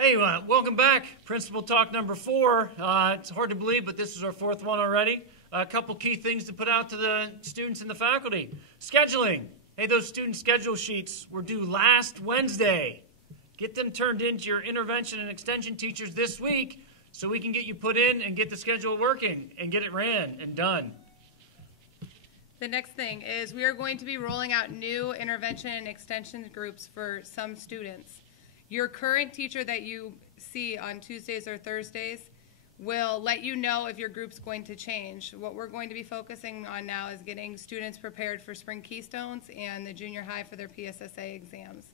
Hey, welcome back. Principal Talk number 4. It's hard to believe, but this is our 4th one already. A couple key things to put out to the students and the faculty. Scheduling. Hey, those student schedule sheets were due last Wednesday. Get them turned into your intervention and extension teachers this week so we can get you put in and get the schedule working and get it ran and done. The next thing is we are going to be rolling out new intervention and extension groups for some students. Your current teacher that you see on Tuesdays or Thursdays will let you know if your group's going to change. What we're going to be focusing on now is getting students prepared for Spring Keystones and the junior high for their PSSA exams.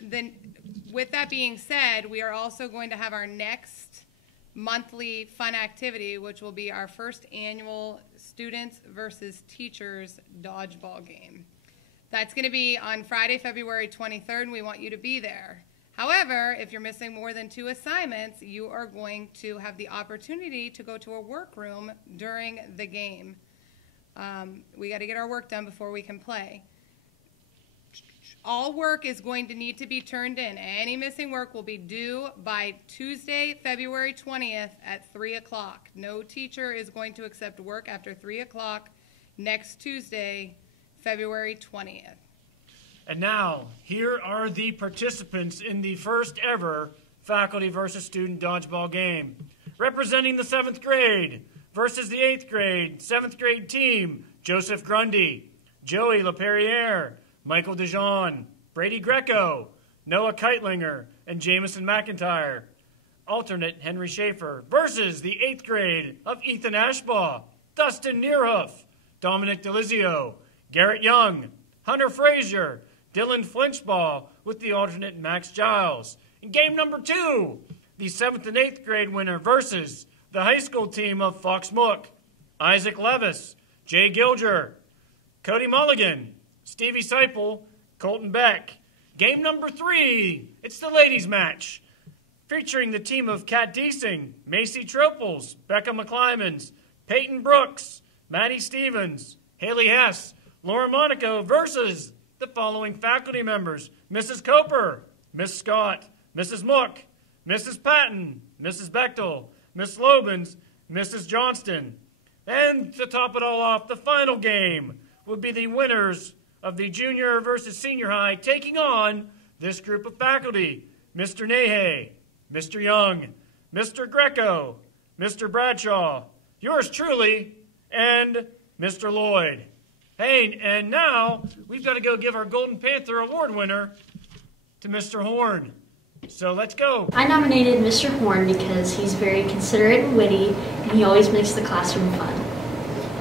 Then, with that being said, we are also going to have our next monthly fun activity, which will be our first annual Students versus Teachers dodgeball game. That's going to be on Friday, February 23rd, and we want you to be there. However, if you're missing more than 2 assignments, you are going to have the opportunity to go to a workroom during the game. We got to get our work done before we can play. All work is going to need to be turned in. Any missing work will be due by Tuesday, February 20th at 3 o'clock. No teacher is going to accept work after 3 o'clock next Tuesday, February 20th. And now, here are the participants in the first ever faculty versus student dodgeball game. Representing the 7th grade versus the 8th grade, 7th grade team, Joseph Grundy, Joey LaPerriere, Michael DeJean, Brady Greco, Noah Keitlinger, and Jamison McIntyre. Alternate Henry Schaefer versus the 8th grade of Ethan Ashbaugh, Dustin Neerhoof, Dominic DeLizio, Garrett Young, Hunter Frazier, Dylan Flinchball with the alternate Max Giles. In game number 2, the 7th and 8th grade winner versus the high school team of Fox Mook, Isaac Levis, Jay Gilger, Cody Mulligan, Stevie Seipel, Colton Beck. Game number 3, it's the ladies' match, featuring the team of Kat Deasing, Macy Troples, Becca McClymans, Peyton Brooks, Maddie Stevens, Haley Hess, Laura Monaco versus the following faculty members: Mrs. Coper, Miss Scott, Mrs. Mook, Mrs. Patton, Mrs. Bechtel, Miss Lobens, Mrs. Johnston. And to top it all off, the final game will be the winners of the junior versus senior high taking on this group of faculty: Mr. Nahay, Mr. Young, Mr. Greco, Mr. Bradshaw, yours truly, and Mr. Lloyd. Hey, and now we've got to go give our Golden Panther Award winner to Mr. Horn. So let's go. I nominated Mr. Horn because he's very considerate and witty, and he always makes the classroom fun.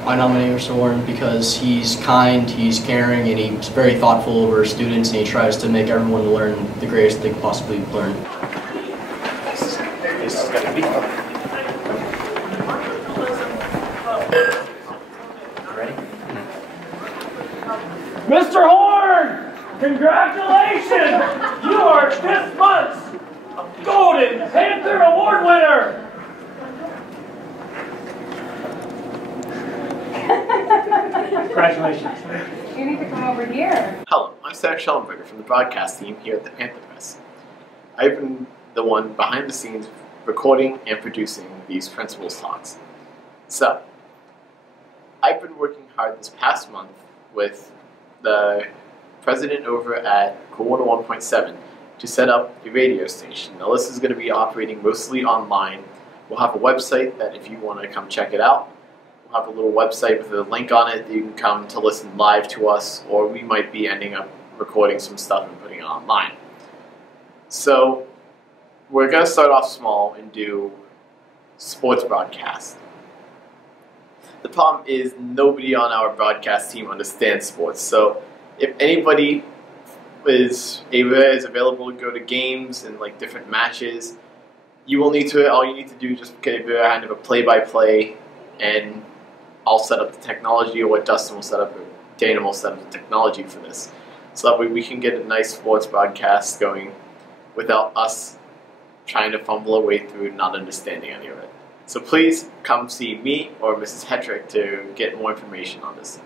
I nominate Mr. Horn because he's kind, he's caring, and he's very thoughtful over students, and he tries to make everyone learn the greatest they could possibly learn. This is going to be fun. Ready? Mr. Horn, congratulations! You are this month's Golden Panther Award winner! Congratulations. You need to come over here. Hello, I'm Zach Schellenberger from the broadcast team here at the Panther Press. I've been the one behind the scenes recording and producing these principals' talks. So, I've been working hard this past month with the president over at Cool 101.7 to set up a radio station. Now this is going to be operating mostly online. We'll have a website that if you want to come check it out, we'll have a little website with a link on it that you can come to listen live to us, or we might be ending up recording some stuff and putting it online. So we're going to start off small and do sports broadcast. The problem is nobody on our broadcast team understands sports, so if anybody is available to go to games and like different matches, all you need to do is just get a kind of a play-by-play, and I'll set up the technology, or what Dustin will set up, or Dana will set up the technology for this, so that way we can get a nice sports broadcast going without us trying to fumble our way through and not understanding any of it. So please come see me or Mrs. Hetrick to get more information on this.